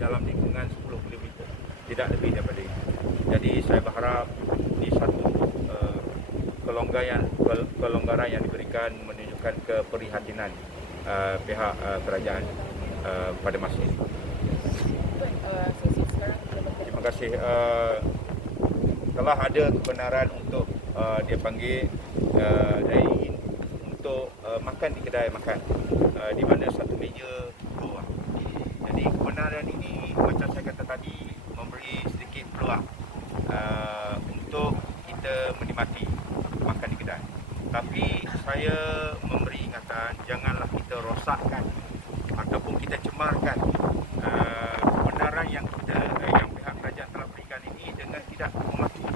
dalam lingkungan 10 km, tidak lebih daripada itu. Jadi saya berharap ini satu kelonggaran yang diberikan menunjukkan keprihatinan pihak kerajaan pada masa ini. Terima kasih. Telah ada kebenaran untuk dia panggil saya ingin untuk makan di kedai makan di mana satu meja keluar. Jadi kebenaran ini macam saya kata tadi memberi sedikit peluang untuk kita menikmati makan di kedai. Tapi saya memberi ingatan janganlah kita rosakkan ataupun kita cemarkan kebenaran yang pihak kerajaan telah berikan ini dengan tidak memaki.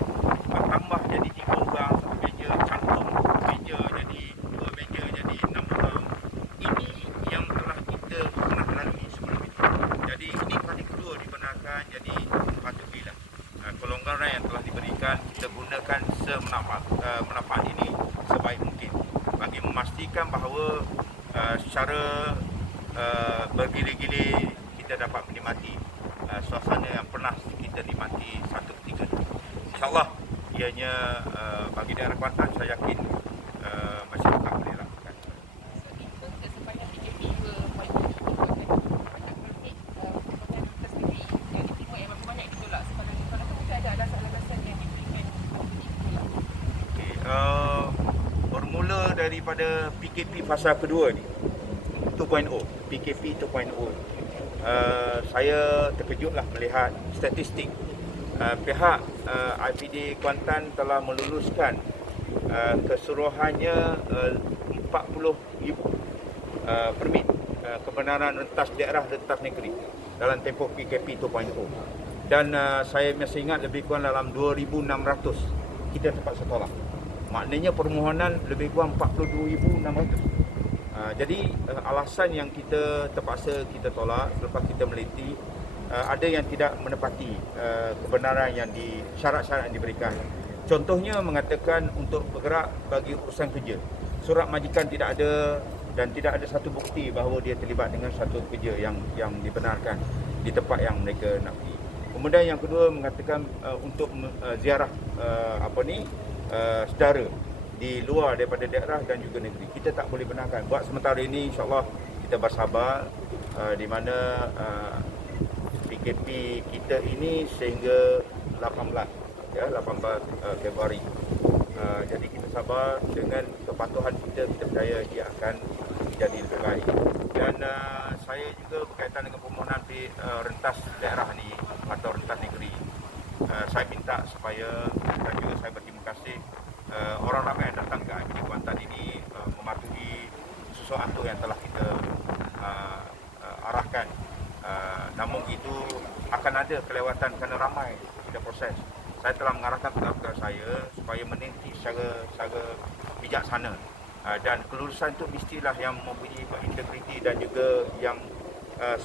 Tambah jadi 3 orang satu meja, cantum meja jadi 2 meja jadi 6 orang. Ini yang telah kita pernah lalui sebelum itu. Jadi ini kali kedua dibenarkan, jadi patutlah kelonggaran yang telah diberikan kita gunakan semanfaat ini sebaik mungkin bagi memastikan bahawa secara bergili-gili kita dapat menikmati suasana yang pernah kita nikmati satu ketika dulu. InsyaAllah ianya bagi daerah Kuantan saya yakin masyarakat boleh lakukan. Bermula daripada PKP fasa kedua ni 2.0, PKP 2.0, saya terkejutlah melihat statistik pihak IPD Kuantan telah meluluskan keseluruhannya 40,000 permit kebenaran rentas daerah, rentas negeri dalam tempoh PKP 2.0. Dan saya masih ingat lebih kurang dalam 2,600 kita terpaksa tolak. Maknanya permohonan lebih kurang 42,600. Jadi alasan yang kita terpaksa kita tolak selepas kita meliti ada yang tidak menepati kebenaran yang syarat-syarat yang diberikan. Contohnya mengatakan untuk bergerak bagi urusan kerja, surat majikan tidak ada dan tidak ada satu bukti bahawa dia terlibat dengan satu kerja yang dibenarkan di tempat yang mereka nak pergi. Kemudian yang kedua mengatakan untuk ziarah saudara di luar daripada daerah dan juga negeri. Kita tak boleh benarkan. Buat sementara ini insya-Allah kita bersabar di mana PKP kita ini sehingga 18 Februari. Jadi kita sabar dengan kepatuhan kita percaya dia akan jadi lebih baik. Dan saya juga berkaitan dengan permohonan rentas daerah ni atau rentas negeri. Saya minta supaya dan juga saya berterima kasih orang ramai yang datang ke IPD Kuantan ini mematuhi sesuatu yang telah kita arahkan. Namun itu akan ada kelewatan kerana ramai kita proses. Saya telah mengarahkan pegawai saya supaya meneliti secara bijaksana dan kelulusan itu mestilah yang mempunyai integriti dan juga yang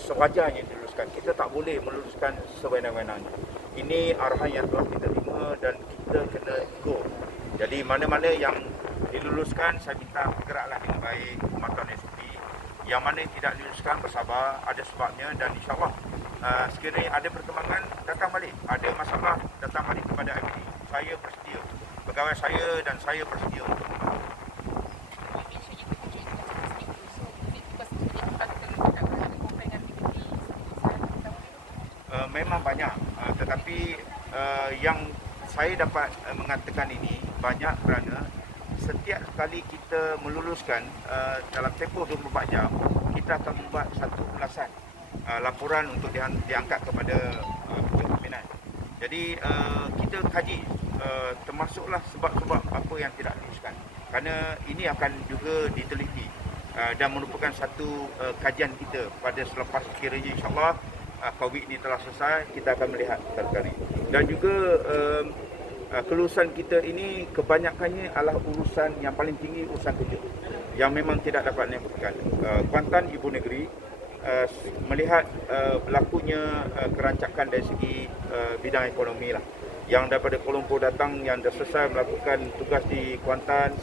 sewajarnya diluluskan. Kita tak boleh meluluskan sewenang-wenangnya. Ini arahan yang telah kita terima dan kita kena ikut. Jadi mana-mana yang diluluskan saya minta bergeraklah dengan baik, mematuhi SOP. Yang mana yang tidak diluluskan bersabar, ada sebabnya dan insya-Allah sekiranya ada perkembangan datang balik. Ada masalah datang balik kepada IPD. Saya bersedia. Pegawai saya dan saya bersedia untuk membantu. Memang banyak, tetapi yang saya dapat mengatakan ini banyak kerana setiap kali kita meluluskan dalam tempoh 24 jam, kita akan membuat satu ulasan laporan untuk diangkat kepada pimpinan. Jadi kita kaji termasuklah sebab-sebab apa yang tidak diluluskan. Kerana ini akan juga diteliti dan merupakan satu kajian kita pada selepas kiranya insya-Allah COVID ini telah selesai, kita akan melihat perkara ini. Dan juga kelulusan kita ini kebanyakannya adalah urusan yang paling tinggi, urusan kerja yang memang tidak dapat dilakukan. Kuantan ibu negeri melihat berlakunya kerancakan dari segi bidang ekonomi lah. Yang daripada Kuala Lumpur datang yang dah selesai melakukan tugas di Kuantan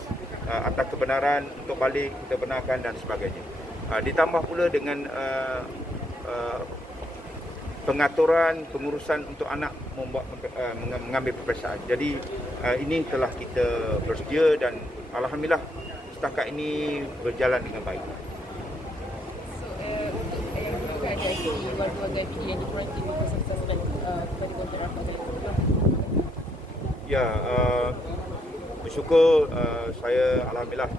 atas kebenaran untuk balik kita benarkan dan sebagainya. Ditambah pula dengan pengaturan pengurusan untuk anak mengambil peperiksaan. Jadi ini telah kita bersedia dan alhamdulillah setakat ini berjalan dengan baik. Untuk yang kedua ada keluarga IPD yang dikuranti bersukseskan kepada kontra apa Ya, bersyukur saya alhamdulillah